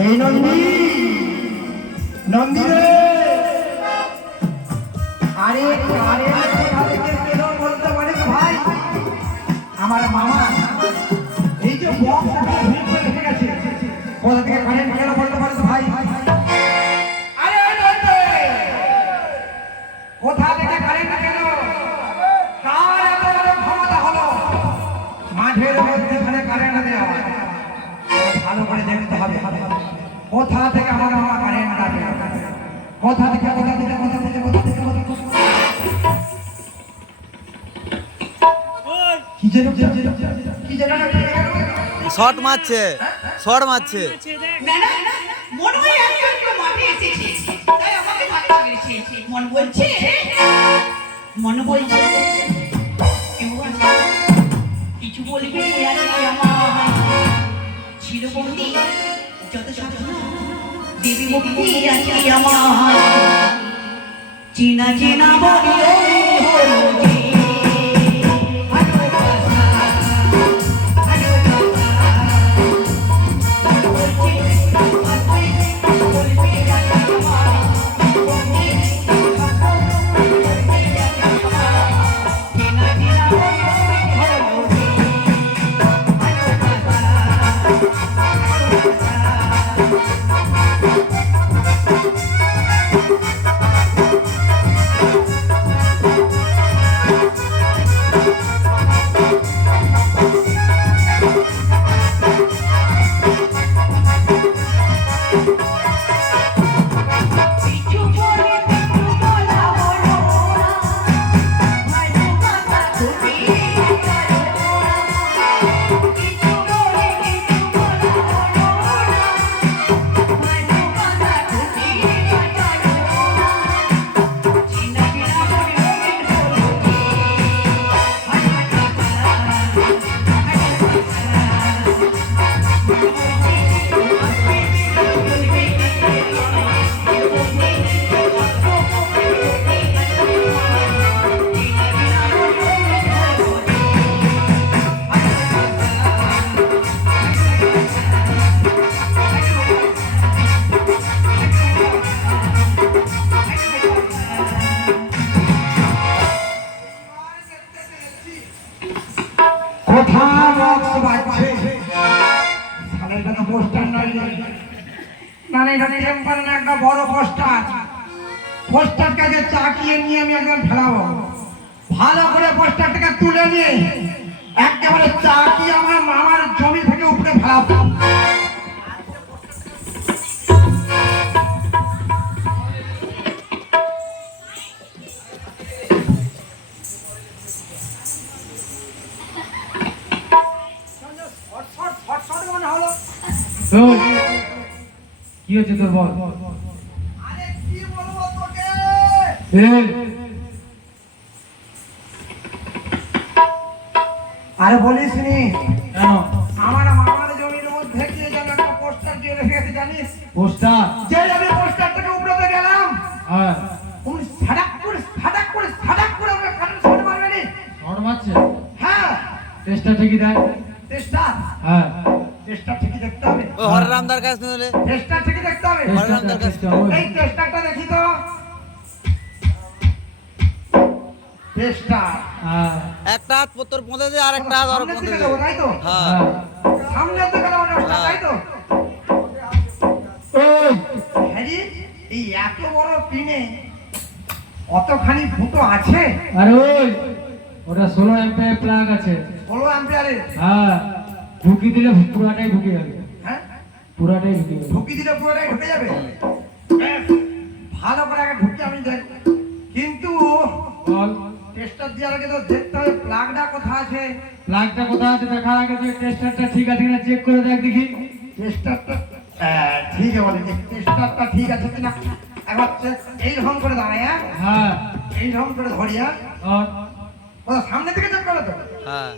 এই নন্দী নন্দী আরে বলতে পারে ভাই। আমার মামা, এই যে বক্স কোথা থেকে কারেন্ট কেন করে দেখতে হবে। কোথা থেকে আমার মামা কারেন্ট কাটে কোথা থেকে কোথা থেকে কোথা থেকে কোথা থেকে কোথা থেকে? কি যেন কি যেন শর্ট মারছে শর্ট মারছে। না না না, হয় আমি একটু মাঠে এসেছি। তাই আমাকে মাঠে মেরেছে। মন বলছে মন বলছে কিছু বলবি আরে আমার? ছিল যত সাধনা দেবী মুক্তি আছে আমার। চেনা চেনা বলি পোস্টার কাজে চাকিয়ে নিয়ে আমি একদম ফেলাবো ভালো করে পোস্টারটাকে তুলে নিয়ে একেবারে চাকিয়ে আমার মামার জমি থেকে উপরে ফেলাবো কি হচ্ছে তোর বল? আরে বলিস নি। আমার মামার জমির মধ্যে কি যেন একটা পোস্টার দিয়ে রেখে গেছে জানিস? পোস্টার? যে আমি পোস্টারটাকে উপরেতে গেলাম। হ্যাঁ। উনি সাদাক করে সাদাক করে সাদাক করে আমাকে কারেন্ট শর্ট মারবে নি। শর্ট মারছে? হ্যাঁ। টেস্টটা ঠিকই দেয়? চেষ্টা হ্যাঁ। চেষ্টা ঠিকই দেখতে হবে। ও হররামদার কাছ হলে। চেষ্টা ঠিকই দেখতে হবে। টেস্টটা টেস্টটা ওই এই চেষ্টাটা দেখি তো। একটা হাত তোর পৌঁছে দিয়ে আর একটা হাত আর সামনের পৌঁছে দিকে দে। দেবো, তাই তো? হ্যাঁ। হ্যাঁ তাই তো? এই। এত বড় পিনে অতখানি ফুটো আছে? আরে ওই ওটা ষোলো এম্পিয়ার প্লাগ আছে। ষোলো অ্যাম্পিয়ারের হ্যাঁ ঢুকি দিলে পুরাটাই ঢুকে যাবে। হ্যাঁ? পুরাটাই ঢুকে যাবে। ঢুকি দিলে পুরোটাই ঢুকে যাবে? ভালো করে আগে ঢুকে আমি দেখ কিন্তু বল। টেস্টার দেওয়ার আগে তো দেখতে হবে প্লাগটা কোথায় আছে। প্লাগটা কোথায় আছে দেখার আগে তুই টেস্টারটা ঠিক আছে কিনা চেক করে দেখ দেখি। টেস্টারটা হ্যাঁ, ঠিক আছে বলে টেস্টারটা ঠিক আছে কিনা। একবার এই রকম করে দাঁড়ায় হ্যাঁ? হ্যাঁ। এই রকম করে ধরি হ্যাঁ? আর ও, সামনে থেকে চেক করো তো। হ্যাঁ।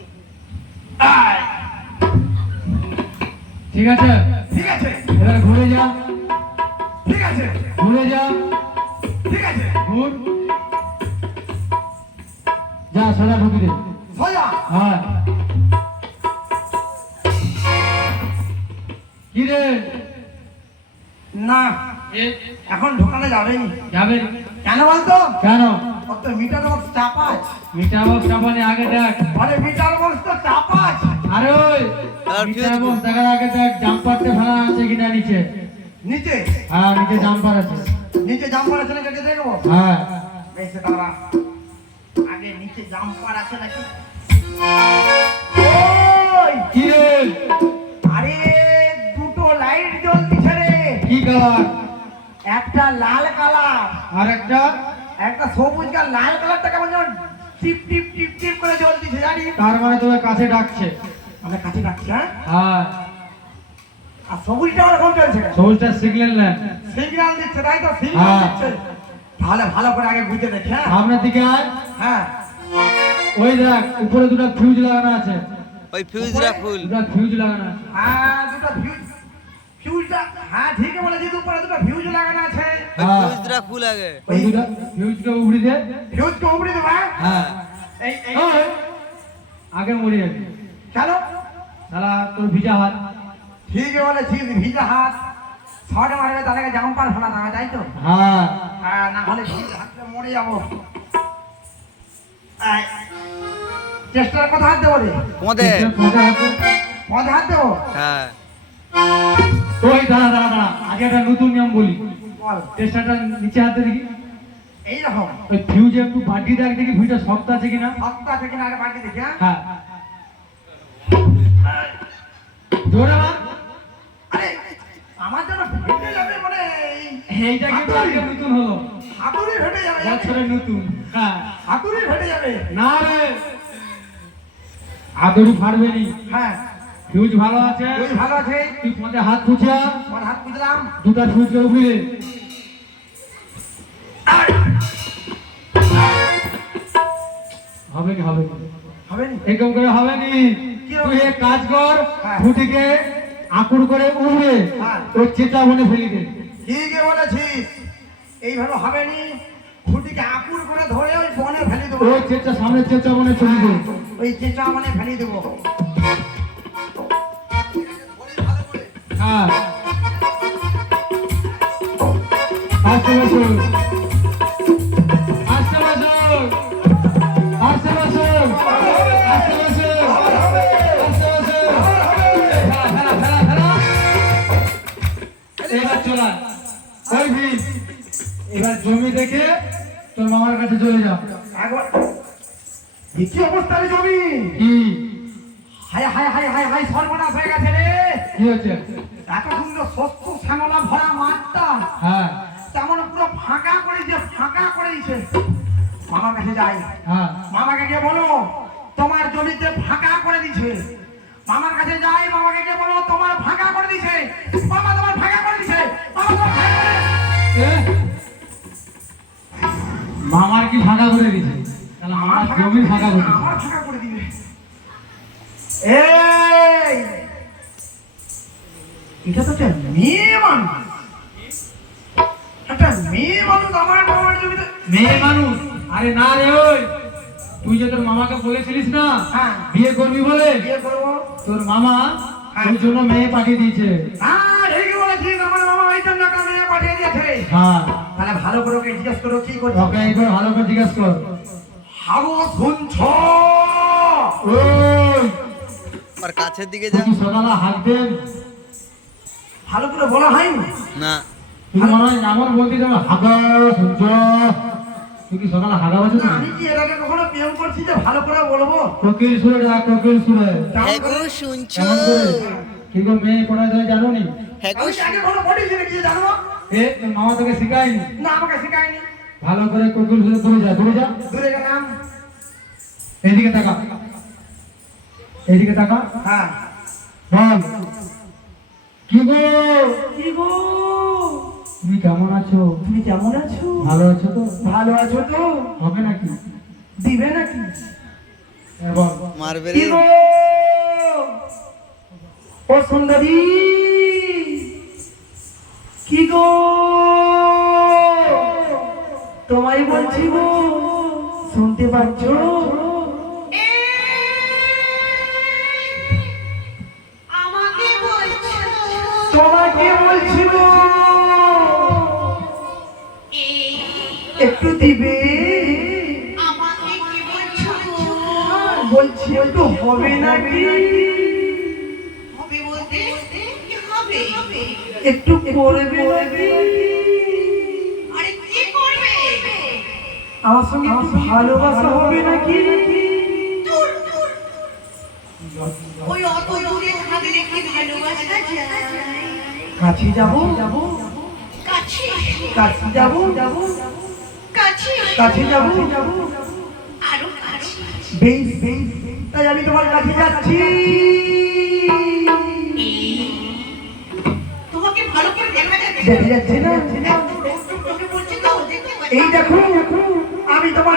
ঠিক আছে? ঠিক আছে। এবার ঘুরে যা। ঠিক আছে। ঘুরে যা। ঠিক আছে। ঘুর। যা সোজা ঢুকি দে। সোজা হ্যাঁ। কি রে? না এখন ঢোকানো যাবেনি যাবে। কেন বলতো? কেন? কত মিটার বক্স চাপা আছে। মিটার বক্স চাপানি আগে দেখ। আরে মিটার বক্স তো চাপা আছে। আরে ওই মিটার বক্স দেখার আগে দেখ জাম্পারটা ফেলা আছে কিনা নিচে। নিচে? হ্যাঁ নিচে জাম্পার আছে। নিচে জাম্পার আছে নাকি এটা দেখব? হ্যাঁ। বেশ দাঁড়া আগে নিচে জাম্পার আছে নাকি? কি রে? আরে দুটো লাইট জ্বলতিছে রে কি কালার? একটা লাল কালার। আর একটা? একটা সবুজ কালার। লাল কালারটা কেমন যেন টিপ টিপ টিপ টিপ করে জ্বলতিছে জানি তার মানে তোকে কাছে ডাকছে। আমরা কাছে রাখছি হ্যাঁ? হ্যাঁ। আর সবুজটা ওরকম চলছে সবুজটা সিগন্যাল নেন সিগন্যাল দিচ্ছে তাই তো? সিগন্যাল। দিচ্ছে। তাহলে ভালো করে আগে বুঝে দেখি হ্যাঁ? সামনের দিকে আয়। হ্যাঁ। ওই দেখ উপরে দুটো ফিউজ লাগানো আছে। ওই ফিউজরা ফুল। দুটো ফিউজ লাগানো আছে। হ্যাঁ দুটো ফিউজ ফিউজটা হ্যাঁ ঠিকই বলেছি উপরে দুটো ফিউজ লাগানো আছে। ওই হ্যাঁ। আগে। ওই দুটো ফিউজকে উড়ি দে। ফিউজ কে উপরে দেবো হ্যাঁ? হ্যাঁ। এই এই। আগে মরে যাবি। চলো। শালা তোর ভিজা হাত। বলেছিস ভিজা হাত। তাহলে জাম্পার ফেলা তাই তো? হ্যাঁ। হ্যাঁ না হলে মরে যাব। চেষ্টার কথা হাত দেবো রে। পদে হাত দেবো। হ্যাঁ। ওই দাঁড়া দাঁড়া দাঁড়া আগে একটা নতুন নিয়ম বলি। বল। টেস্টারটা নিচে হাতে দেখি। এইরকম ওই ফিউজে একটু বাটি দেখ দেখি ফিউজটা শক্ত আছে কিনা। সপ্তাহ থেকে না আগে পাল্টে দেখি হ্যাঁ? হ্যাঁ। জোরে মার এইটা কিন্তু আজকে নতুন হলো। হাতুড়ি ফেটে যাবে বছরের নতুন হ্যাঁ। হাতুড়ি ফেটে যাবে। না রে। নি। হ্যাঁ। ফিউজ ভালো আছে? তুই ভালো আছে। তুই পদে হাত খুঁজা আমার হাত বুঝলাম দুটা ফিউজকে উবড়ে হবে কি হবে হবে নি? এরকম করে হবে নি? তুই এক কাজ কর হ্যাঁ। ফুটিকে আকুর করে উড়বে। হ্যাঁ। তোর চেতা মনে ফেলি দে ঠিকই বলেছিস। এইভাবে হবে নি খুঁটিকে আকুর করে ধরে ওই বনে ফেলে দেবো। ওই চেঁচা সামনে চেঁচা বনে চলে দেবো ওই চেঁচা বনে ফেলে দেবো। হ্যাঁ। আচ্ছা বসো তোর মামার কাছে চলে যাও একবার কি অবস্থা রে জমি? কি? হায় হায় হায় হায় হায় সর্বনাশ হয়ে গেছে রে। কি হচ্ছে এত সুন্দর শস্য শ্যামলা ভরা মাঠটা। হ্যাঁ। তেমন পুরো ফাঁকা করে দিয়ে ফাঁকা করে দিয়েছে। মামার কাছে যাই। হ্যাঁ। মামাকে গিয়ে বলো তোমার জমিতে ফাঁকা করে দিছে মামার কাছে যাই মামাকে গিয়ে বলো তোমার ফাঁকা করে দিছে মামা তোমার ফাঁকা করে দিছে মামা তোমার ফাঁকা করে দিছে। জমি ফাঁকা করে দিছে ফাঁকা করে দিবে। এই! এটা তো একটা মেয়ে মানুষ। একটা মেয়ে মানুষ আমার মামার জমিতে মেয়ে মানুষ? আরে না রে ওই। তুই যে তোর মামাকে বলেছিলিস না হ্যাঁ। বিয়ে করবি বলে? বিয়ে করব। তোর মামা হ্যাঁ। ওই জন্য মেয়ে পাঠিয়ে দিয়েছে। হ্যাঁ ঠিকই বলেছিস আমার মামা ওই জন্য একটা মেয়ে পাঠিয়ে দিয়েছে। হ্যাঁ। তাহলে ভালো করে ওকে জিজ্ঞেস করো কি করছ? ওকে একবার ভালো করে জিজ্ঞেস কর। শুনছ? আর কাছের দিকে যা। ভালো করে বলা হয়নি? না। তুই হয় এমন বলতে যাবে হাগা শুনছ? তুই কি সকালে হাগা বাজে না, আমি কি এর আগে কখনো প্রেম করছি যে ভালো করে বলব? কোকিল সুরে ডাক কোকিল সুরে। হ্যাগো শুনছো? কি গো মেয়ে যায় জানো নি? আমি আগে কোনো জানো? এ মামা তোকে শিখায়নি? না আমাকে শেখায়নি। ভালো করে কোকিল সুরে দূরে যা দূরে যা। দূরে গেলাম। এইদিকে তাকা। এইদিকে তাকা। হ্যাঁ। বল। কি গো? কি গো? তুমি কেমন আছো? তুমি কেমন আছো? ভালো আছো তো? ভালো আছো তো? হবে নাকি? দিবে নাকি? বল। মারবে কি গো? ও সুন্দরী। কি গো? তোমায় বলছি গো শুনতে পাচ্ছ? আমাকে বলছো। গো। একটু দিবে? বলছি একটু হবে নাকি? একটু করবে নাকি? আমার সঙ্গে ভালোবাসা হবে নাকি। ওই অত দূরে থাকলে কি ভালোবাসা কাছে যাব? যাব কাছে। কাছে যাব? যাব কাছে কাছে যাব? যাব আরও কাছে। বেশ বেশ। তাই আমি তোমার কাছে যাচ্ছি। তোমাকে ভালো করে দেখা যাচ্ছে না? এই দেখো।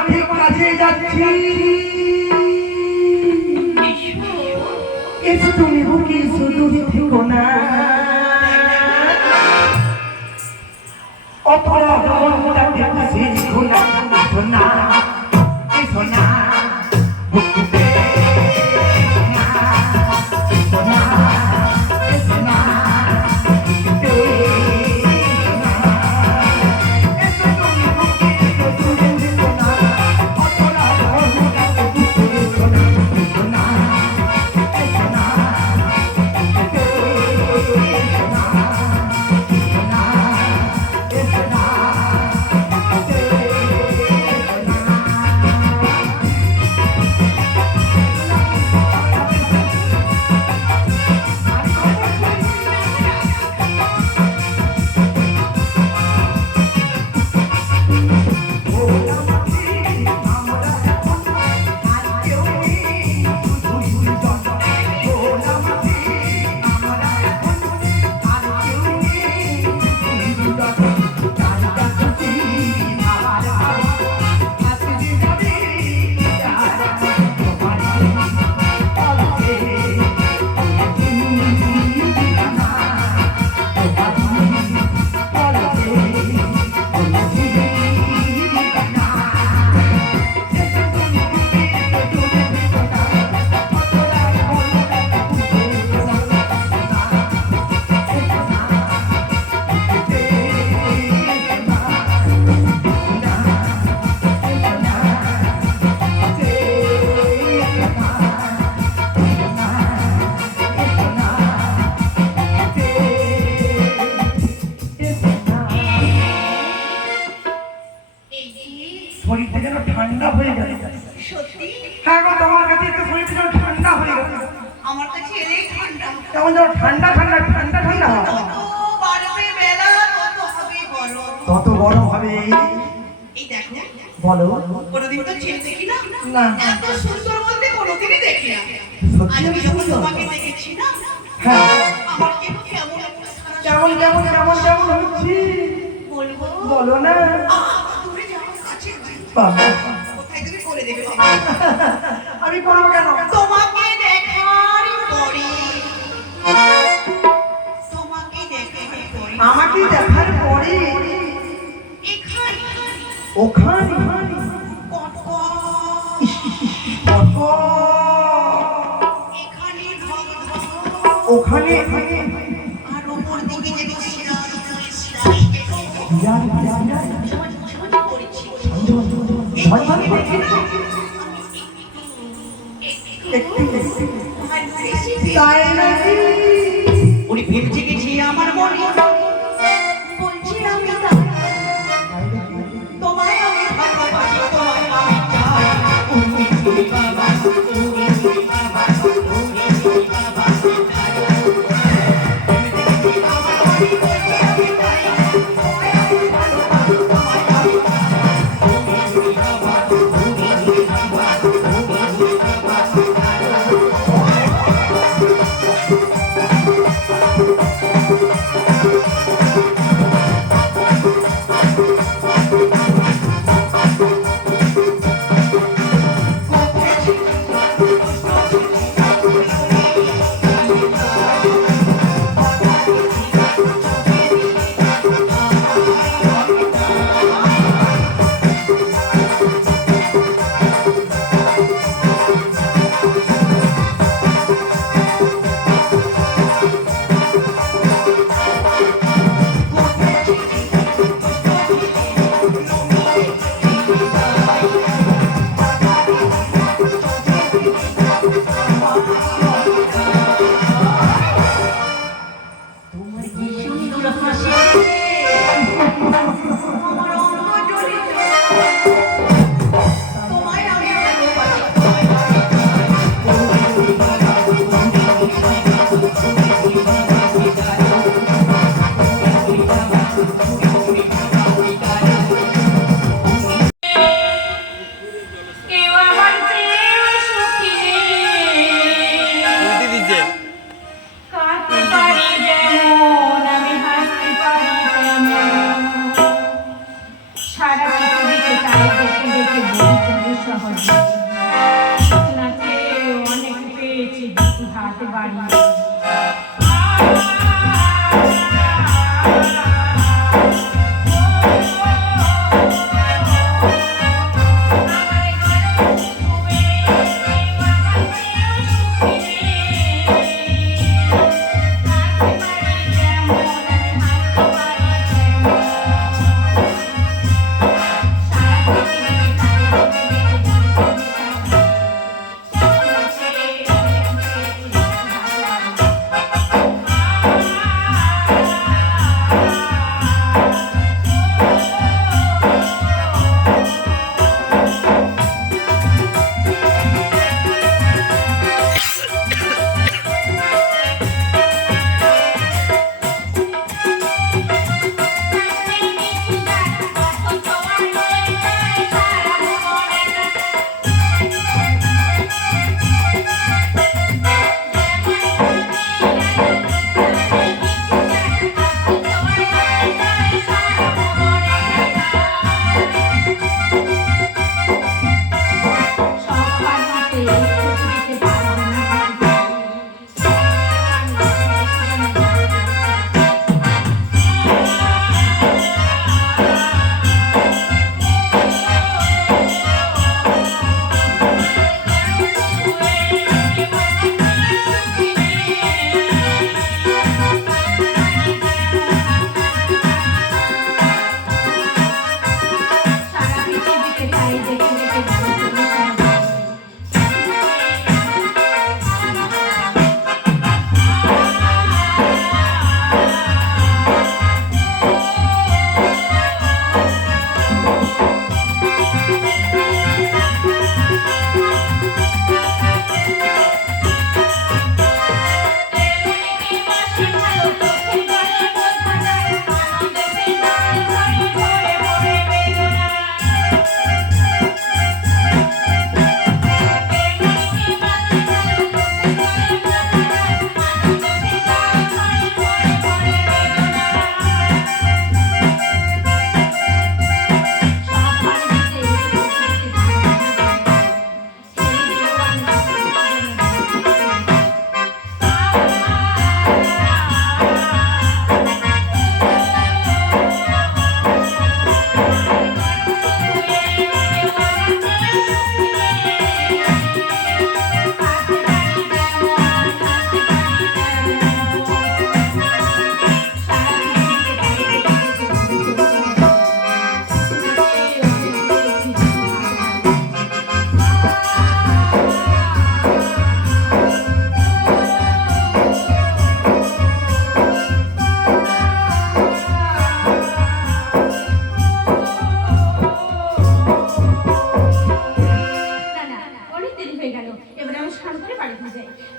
তোমার কাজে যাচ্ছি। এসো তুমি বুকে শুধু থেকো না। অপরাধ মনটা দেখো শিখো না। এসো না। এসো ঠান্ডা ঠান্ডা ঠান্ডা ঠান্ডা ঠান্ডা তত হবে। বলো। না। সুন্দর না হ্যাঁ। বলো না। আমি করব কেন? বিরাট করেছি ঝলঝল করছে না? একটু একটু তাই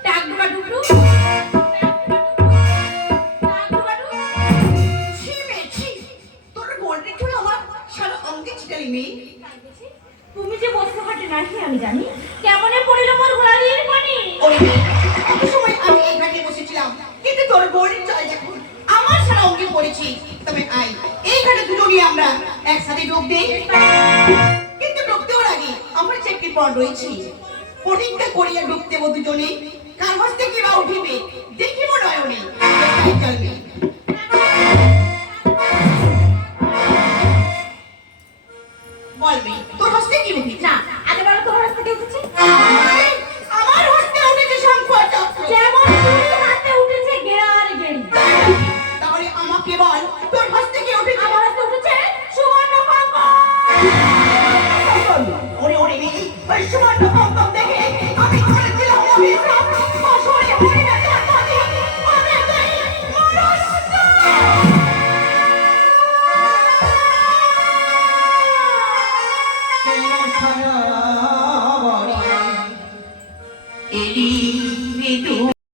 টাক বলবি। তোর হস্তে কি না